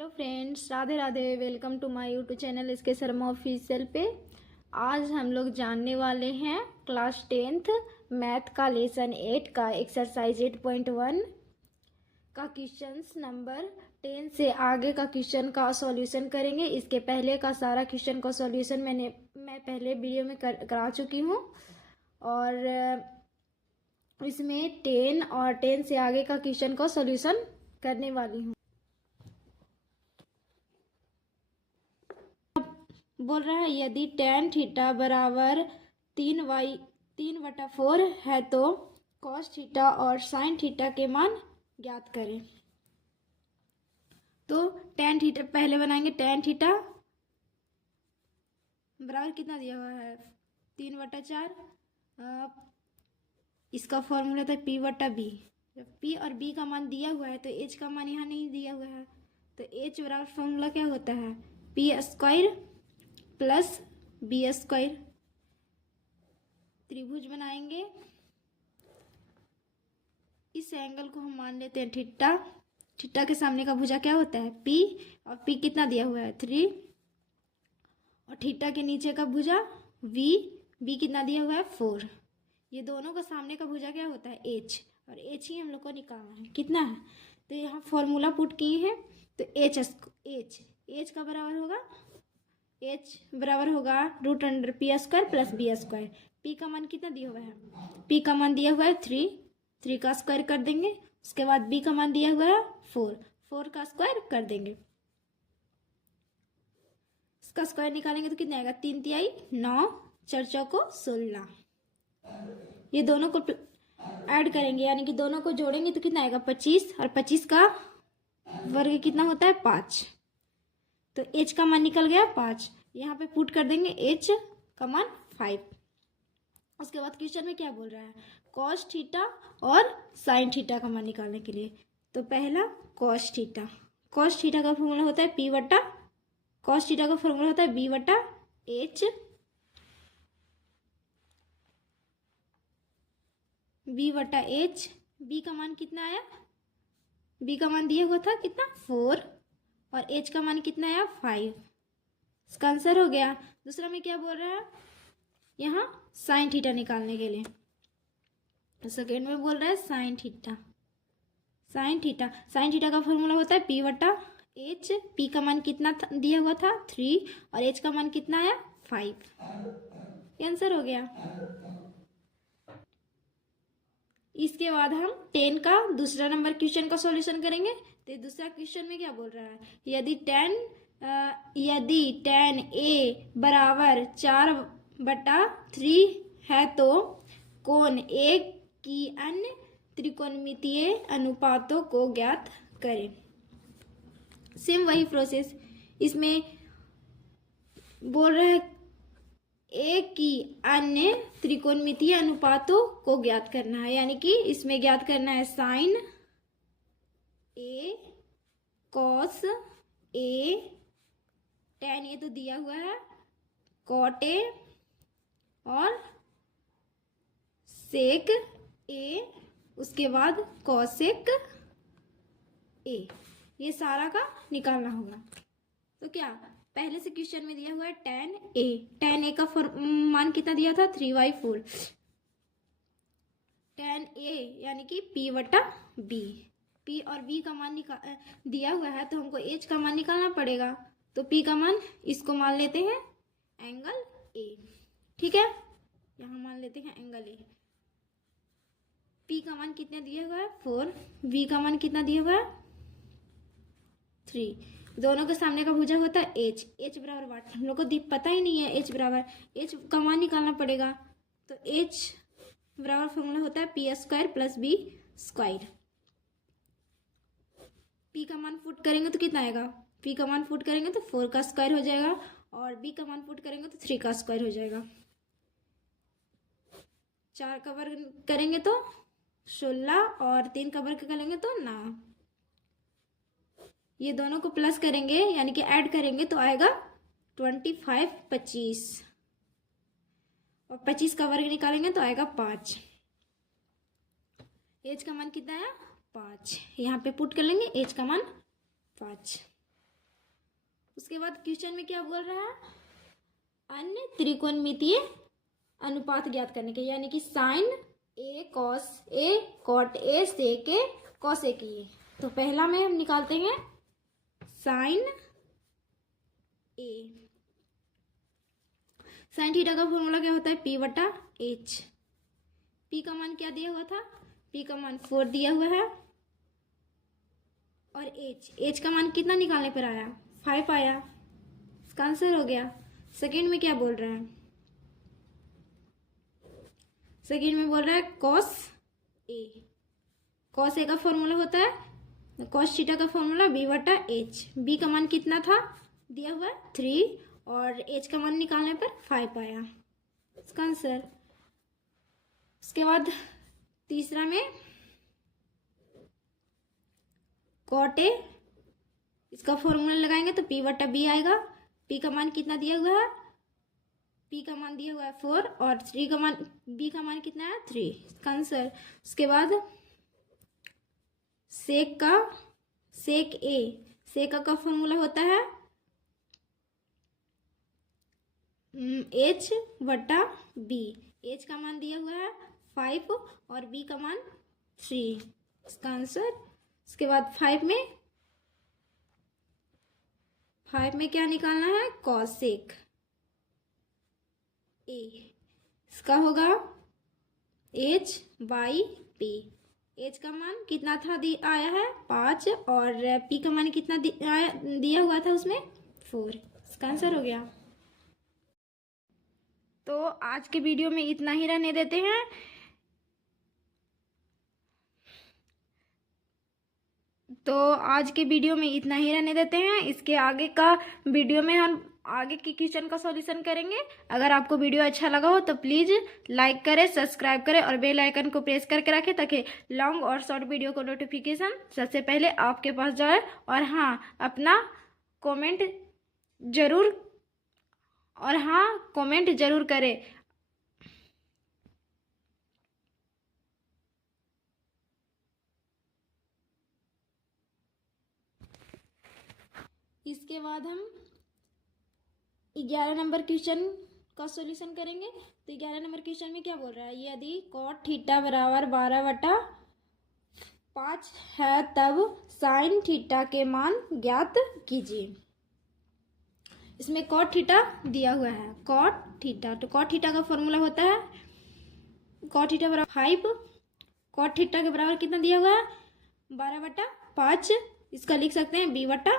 Hello friends, Radhe Radhe. Welcome to my YouTube channel इसके Sharma official पे। आज हम लोग जानने वाले हैं क्लास 10th मैथ का लेसन 8 का एक्सरसाइज 8.1 का क्वेश्चंस नंबर 10 से आगे का क्वेश्चन का सॉल्यूशन करेंगे। इसके पहले का सारा क्वेश्चन का सॉल्यूशन मैं पहले वीडियो में करा चुकी हूँ और इसमें 10 और 10 से आगे का क्वेश्चन का सॉल्यूशन करने वाली हूँ। बोल रहा है यदि tan थीटा बराबर 3/4 है तो cos थीटा और sin थीटा के मान ज्ञात करें। तो tan थीटा पहले बनाएंगे। tan थीटा बराबर कितना दिया हुआ है 3/4। इसका फॉर्मूला था P/B। जब P और B का मान दिया हुआ है तो H का मान यहाँ नहीं दिया हुआ है, तो H बराबर फॉर्मूला क्या होता है P² प्लस B²। त्रिभुज बनाएंगे। इस एंगल को हम मान लेते हैं थीटा। थीटा के सामने का भुजा क्या होता है P, और P कितना दिया हुआ है 3, और थीटा के नीचे का भुजा V, B कितना दिया हुआ है 4। ये दोनों का सामने का भुजा क्या होता है H, और H ही हम लोग को निकालना है कितना है। तो यहाँ फॉर्मूला पुट किए हैं तो H का बराबर होगा H बराबर होगा √P² प्लस B²। P का मान कितना दिया हुआ है P का मान दिया हुआ है 3 का स्क्वायर कर देंगे। उसके बाद B का मान दिया हुआ है 4 का स्क्वायर कर देंगे। इसका स्क्वायर निकालेंगे तो कितना आएगा 3 तिहाई 9, 4 चौको 16। ये दोनों को ऐड करेंगे यानी कि दोनों को जोड़ेंगे तो कितना आएगा 25, और 25 का वर्ग कितना होता है 5। तो H का मान निकल गया 5। यहाँ पे पुट कर देंगे H का मान 5। उसके बाद क्वेश्चन में क्या बोल रहा है cos थीटा और sin थीटा का मान निकालने के लिए। तो पहला cos थीटा का फॉर्मूला होता है cos थीटा का फॉर्मूला होता है B/H। B/H। B का मान कितना आया, B का मान दिया हुआ था कितना 4, और H का मान कितना आया 5। इसका आंसर हो गया। दूसरा में क्या बोल रहा है यहाँ sin थीटा निकालने के लिए। तो सेकेंड में बोल रहा है sin थीटा का फॉर्मूला होता है P/H। P का मान कितना दिया हुआ था 3, और H का मान कितना आया 5। ये आंसर हो गया। इसके बाद हम 10 का दूसरा नंबर क्वेश्चन का सॉल्यूशन करेंगे। तो दूसरा क्वेश्चन में क्या बोल रहा है यदि tan A बराबर 4/3 है तो कोण A की अन्य त्रिकोणमितीय अनुपातों को ज्ञात करें। सेम वही प्रोसेस इसमें बोल रहा है A की अन्य त्रिकोणमितीय अनुपातों को ज्ञात करना है, यानी कि इसमें ज्ञात करना है sin A, cos A, tan A तो दिया हुआ है, cot A और sec A, उसके बाद cosec A। ये सारा का निकालना होगा। तो क्या पहले से क्वेश्चन में दिया हुआ है tan A का मान कितना दिया था 3/4। tan A यानी कि P/B। P और B का मान दिया हुआ है तो हमको H का मान निकालना पड़ेगा। तो P का मान इसको मान लेते हैं एंगल A। ठीक है, यहाँ मान लेते हैं एंगल A। P का मान कितना दिया हुआ है 4, B का मान कितना दिया हुआ है 3। दोनों के सामने का भुजा होता है H बराबर वाट। हम लोग को पता ही नहीं है H बराबर, H का मान निकालना पड़ेगा। तो H बराबर फॉर्मूला होता है P² प्लस B²। P का मान पुट करेंगे तो कितना आएगा P का मान पुट करेंगे तो 4 का स्क्वायर हो जाएगा, और B का मान पुट करेंगे तो 3 का स्क्वायर हो जाएगा। 4 का वर्ग करेंगे तो 16, और 3 का वर्ग करेंगे तो 9। ये दोनों को प्लस करेंगे यानी कि ऐड करेंगे तो आएगा 25, 25, और 25 का वर्ग निकालेंगे तो आएगा 5। H का मान कितना आया 5। यहाँ पे पुट कर लेंगे H का मान 5। उसके बाद क्वेश्चन में क्या बोल रहा है, अन्य त्रिकोणमितीय अनुपात ज्ञात करने के, यानी कि sine A cos A cot A sec A cos A की। तो पहला में हम निकालते हैं साइन ए। साइन थीटा का फॉर्मूला क्या होता है, पी बटा एच। पी का मान क्या दिया हुआ था, पी का मान 4 दिया हुआ है, और एच का मान कितना निकालने पर आया, 5 आया। इसका आंसर हो गया। सेकेंड में क्या बोल रहा है, सेकेंड में बोल रहा है कॉस ए। कॉस ए का फॉर्मूला होता है, कॉस थीटा का फॉर्मूला बी बटा एच। बी का मान कितना था, दिया हुआ है 3, और एच का मान निकालने पर 5 आया। इसका आंसर। उसके बाद तीसरा में कॉट ए, इसका फॉर्मूला लगाएंगे तो पी बटा बी आएगा। पी का मान कितना दिया हुआ है, पी का मान दिया हुआ है 4, और बी का मान कितना है 3। इसका आंसर। उसके बाद सेक ए, सेक का फॉर्मूला होता है एच बटा बी। एच का मान दिया हुआ है 5, और बी का मान 3। इसका आंसर। उसके बाद 5 में क्या निकालना है, कॉसेक ए। इसका होगा एच बाई पी। एच का मान कितना था, आया है 5, और पी का मान कितना दिया हुआ था उसमें 4। इसका आंसर हो गया। तो आज के वीडियो में इतना ही रहने देते हैं। इसके आगे का वीडियो में हम आगे की क्वेश्चन का सॉल्यूशन करेंगे। अगर आपको वीडियो अच्छा लगा हो तो प्लीज़ लाइक करें, सब्सक्राइब करें और बेल आइकन को प्रेस करके रखें, ताकि लॉन्ग और शॉर्ट वीडियो को नोटिफिकेशन सबसे पहले आपके पास जाए। और हाँ, अपना कमेंट ज़रूर करें। इसके बाद हम 11 नंबर क्वेश्चन का सॉल्यूशन करेंगे। तो 11 नंबर क्वेश्चन में क्या बोल रहा है, यदि कॉट थीटा बराबर 12/5 है तब साइन थीटा के मान ज्ञात कीजिए। इसमें कॉट थीटा दिया हुआ है, कॉट थीटा। तो कॉट थीटा का फॉर्मूला होता है कॉट थीटा बराबर 5। कॉट थीटा के बराबर कितना दिया हुआ है, 12/5। इसका लिख सकते हैं बी बटा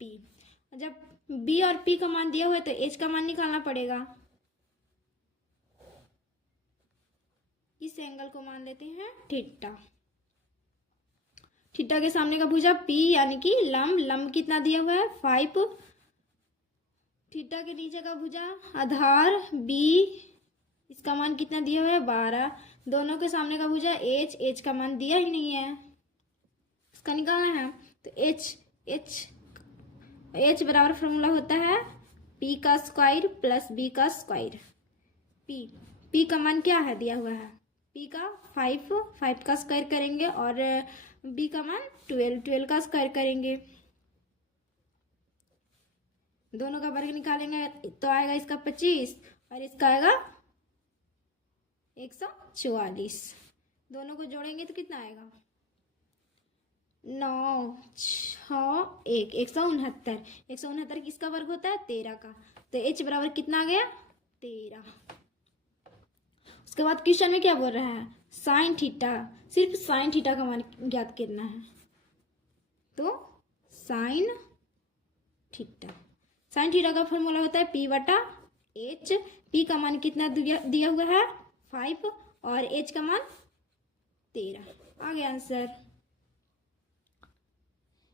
पी। जब बी और पी का मान दिया हुआ है तो एच का मान निकालना पड़ेगा। इस एंगल को मान लेते हैं थीटा। थीटा के सामने का भुजा पी, यानी कि लंब कितना दिया हुआ है 5। थीटा के नीचे का भुजा आधार बी, इसका मान कितना दिया हुआ है 12। दोनों के सामने का भुजा एच का मान दिया ही नहीं है, इसका निकालना है। तो एच बराबर फॉर्मूला होता है पी का स्क्वायर प्लस बी का स्क्वायर। पी का मान क्या है, दिया हुआ है पी का 5 का स्क्वायर करेंगे, और बी का मान 12 का स्क्वायर करेंगे। दोनों का वर्ग निकालेंगे तो आएगा इसका 25, और इसका आएगा 144। दोनों को जोड़ेंगे तो कितना आएगा, 9 6 1 169। 169 किसका वर्ग होता है, 13 का। तो एच बराबर कितना आ गया, 13। उसके बाद क्वेश्चन में क्या बोल रहा है, साइन थीटा, सिर्फ साइन थीटा का मान ज्ञात करना है। तो साइन थीटा का फॉर्मूला होता है पी बटा एच। पी का मान कितना दिया हुआ है 5, और एच का मान 13। आ गया आंसर।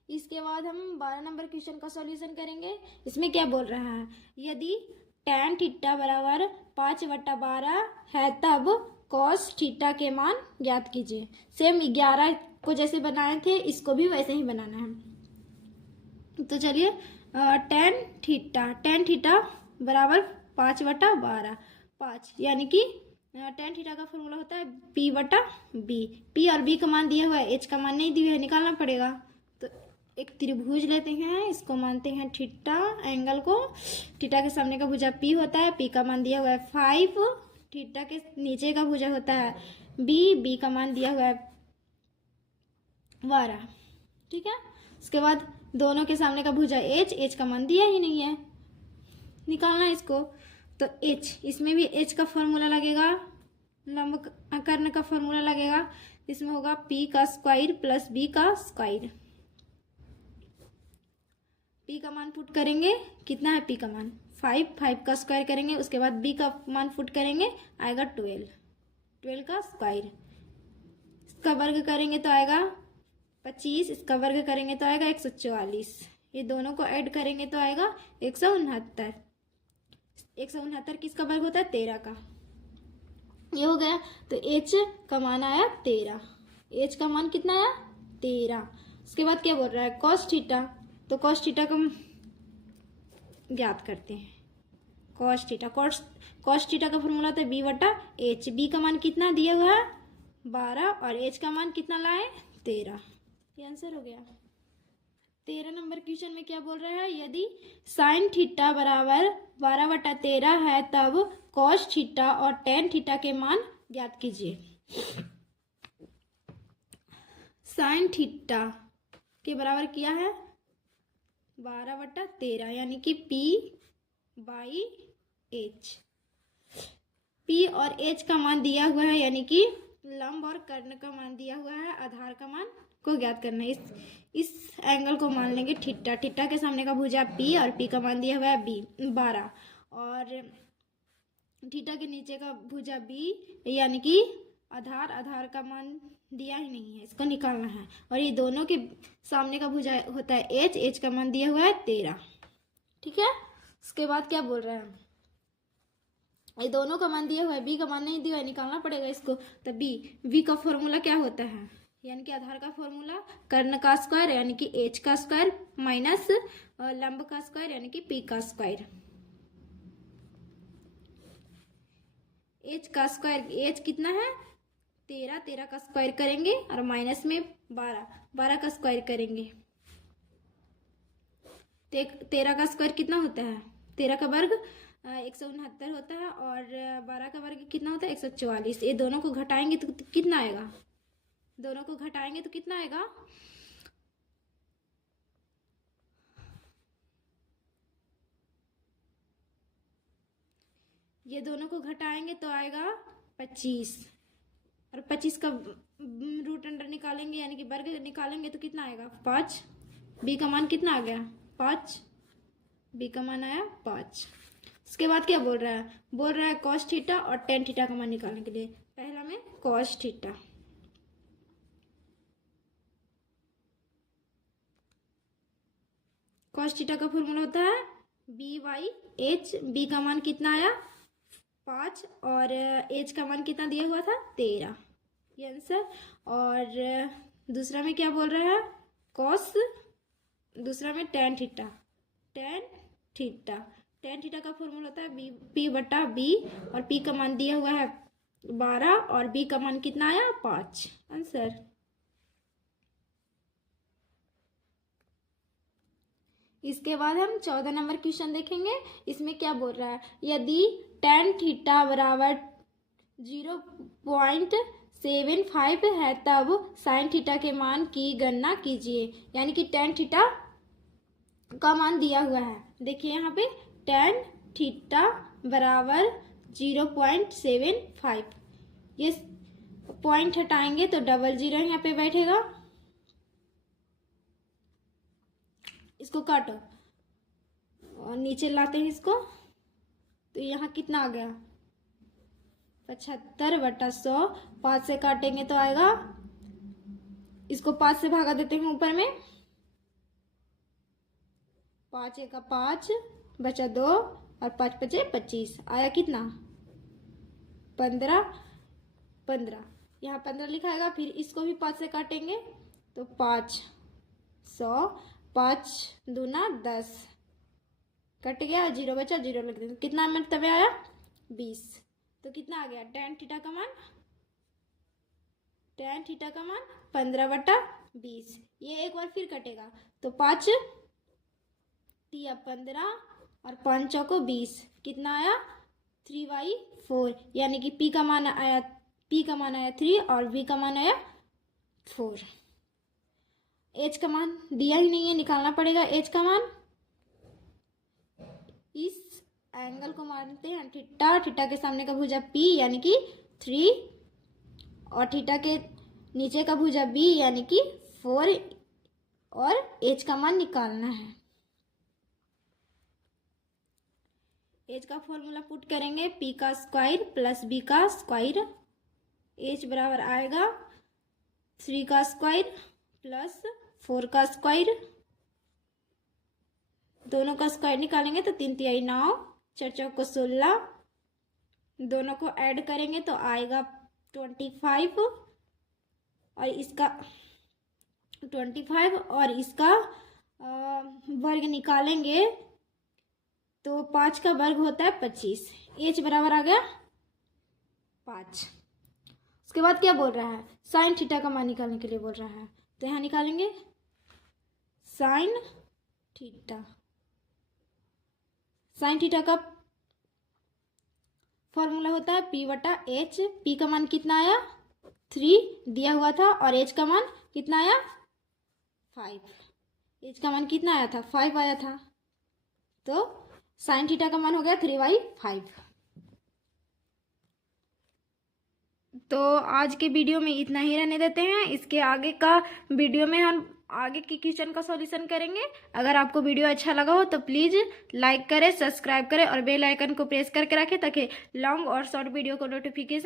इसके बाद हम 12 नंबर क्वेश्चन का सॉल्यूशन करेंगे। इसमें क्या बोल रहा है, यदि tan थीटा बराबर 5/12 है तब cos थीटा के मान ज्ञात कीजिए। सेम 11 को जैसे बनाए थे इसको भी वैसे ही बनाना है। तो चलिए, tan थीटा बराबर 5/12, 5 यानी कि tan थीटा का फॉर्मूला होता है p बटा बी। पी और बी का मान दिया हुआ है, एच का मान नहीं दिया है, निकालना पड़ेगा। तो एक त्रिभुज लेते हैं, इसको मानते हैं थीटा एंगल को। थीटा के सामने का भुजा पी होता है, पी का मान दिया हुआ है 5। थीटा के नीचे का भुजा होता है बी, बी का मान दिया हुआ है 12। ठीक है, उसके बाद दोनों के सामने का भुजा एच, एच का मान दिया ही नहीं है, निकालना है इसको। तो एच, इसमें भी एच का फॉर्मूला लगेगा, लंब कर्ण का फॉर्मूला लगेगा, इसमें होगा पी का स्क्वायर प्लस बी का स्क्वायर। पी का मान पुट करेंगे, कितना है पी का मान 5, 5 का स्क्वायर करेंगे, उसके बाद बी का मान पुट करेंगे, आएगा 12, 12 का स्क्वायर। इसका वर्ग करेंगे तो आएगा 25, इसका वर्ग करेंगे तो आएगा 144, ये दोनों को ऐड करेंगे तो आएगा 169। 169 किसका वर्ग होता है 13 का, ये हो गया। तो एच का मान आया 13, एच का मान कितना आया 13। उसके बाद क्या बोल रहा है कॉस थीटा, तो कॉस थीटा को ज्ञात करते हैं। कॉस थीटा, कॉस थीटा का फॉर्मूला होता है बी बटा एच। बी का मान कितना दिया हुआ है 12 और एच का मान कितना लाए 13, ये आंसर हो गया। 13 नंबर क्वेश्चन में क्या बोल रहा है, यदि साइन थीटा बराबर 12/13 है तब कॉस थीटा और टेन थीटा के मान ज्ञात कीजिए। साइन थीटा के बराबर किया है 12/13 यानी कि P बाई H। P और H का मान दिया हुआ है, यानी कि लंब और कर्ण का मान दिया हुआ है, आधार का मान को ज्ञात करना है। इस एंगल को मान लेंगे थीटा। थीटा के सामने का भुजा P और P का मान दिया हुआ है 12 और थीटा के नीचे का भुजा B यानी कि आधार का मान दिया ही नहीं है, इसको निकालना है। और ये दोनों के सामने का भुजा होता है एच, एच का मान दिया हुआ है 13। ठीक है, उसके बाद क्या बोल रहा है, ये दोनों का मान दिया हुआ है, बी का मान नहीं दिया है, निकालना पड़ेगा इसको। तो बी का फॉर्मूला क्या होता है, यानी कि आधार का फॉर्मूला कर्ण का स्क्वायर यानी कि एच का स्क्वायर माइनस लंब का स्क्वायर यानी कि पी का स्क्वायर। एच का स्क्वायर, एच कितना है 13, 13 का स्क्वायर करेंगे और माइनस में 12, 12 का स्क्वायर करेंगे। 13 का स्क्वायर कितना होता है, 13 का वर्ग 169 होता है और 12 का वर्ग कितना होता है 144। ये दोनों को घटाएंगे तो कितना आएगा, दोनों को घटाएंगे तो कितना आएगा, ये दोनों को घटाएंगे तो आएगा 25 और 25 का रूट अंडर निकालेंगे यानी कि वर्ग निकालेंगे तो कितना आएगा 5। बी का मान कितना आ गया 5, बी का मान आया 5। उसके बाद क्या बोल रहा है कॉस थीटा और टेन थीटा का मान निकालने के लिए। पहला में कॉस थीटा, कॉस थीटा का फॉर्मूला होता है बी बाई एच। बी का मान कितना आया 5 और एच का मान कितना दिया हुआ था 13, ये आंसर। और दूसरा में क्या बोल रहा है कॉस, दूसरा में टेन थीटा। टेन थीटा का फॉर्मूला होता है बी पी बटा बी और पी का मान दिया हुआ है 12 और बी का मान कितना आया 5, आंसर। इसके बाद हम 14 नंबर क्वेश्चन देखेंगे। इसमें क्या बोल रहा है, यदि टेन थीटा बराबर 0.75 है तब साइन थीटा के मान की गणना कीजिए। यानी कि टेन थीटा का मान दिया हुआ है, देखिए यहाँ पे टेन थीटा बराबर 0.75, ये पॉइंट हटाएंगे तो डबल जीरो यहाँ पे बैठेगा, इसको काटो और नीचे लाते हैं इसको तो यहाँ कितना आ गया 75/100। 5 से काटेंगे तो आएगा, इसको 5 से भागा देते हैं ऊपर में, 5 का 5 बचा 2 और 5 5 25, आया कितना 15। यहाँ 15 लिखाएगा, फिर इसको भी 5 से काटेंगे तो 5 100, 5 दूना 10, कट गया, 0 बचा, 0 लिख देंगे। कितना मतलब आया 20। तो कितना आ गया टेन थीटा का मान 15/20 20, ये एक बार फिर कटेगा तो 5 तिया 15 और 5 चौको 20, कितना आया 3/4, यानी कि P का मान आया 3 और V का मान आया 4। H का मान दिया ही नहीं है, निकालना पड़ेगा H का मान। इस एंगल को मानते हैं थीटा, थीटा के सामने का भुजा P यानी कि 3 और थीटा के नीचे का भुजा B यानी कि 4 और H का मान निकालना है। H का फॉर्मूला पुट करेंगे P का स्क्वायर प्लस B का स्क्वायर। H बराबर आएगा 3 का स्क्वायर प्लस 4 का स्क्वायर, दोनों का स्क्वायर निकालेंगे तो 3 तिहाई 9, 4 चौको 16, दोनों को ऐड करेंगे तो आएगा 25 और इसका 25 और इसका वर्ग निकालेंगे तो 5 का वर्ग होता है 25। H बराबर आ गया 5। उसके बाद क्या बोल रहा है, साइन थीटा का मान निकालने के लिए बोल रहा है, तो यहाँ निकालेंगे साइन थीटा। साइन थीटा का फॉर्मूला होता है P/H। P का मान कितना आया 3 दिया हुआ था और H का मान कितना आया 5। H का मान कितना आया था 5 आया था, तो साइन थीटा का मान हो गया 3/5। तो आज के वीडियो में इतना ही रहने देते हैं। इसके आगे का वीडियो में हम आगे की क्वेश्चन का सॉल्यूशन करेंगे। अगर आपको वीडियो अच्छा लगा हो तो प्लीज़ लाइक करें, सब्सक्राइब करें और बेल आइकन को प्रेस करके रखें ताकि लॉन्ग और शॉर्ट वीडियो को नोटिफिकेशन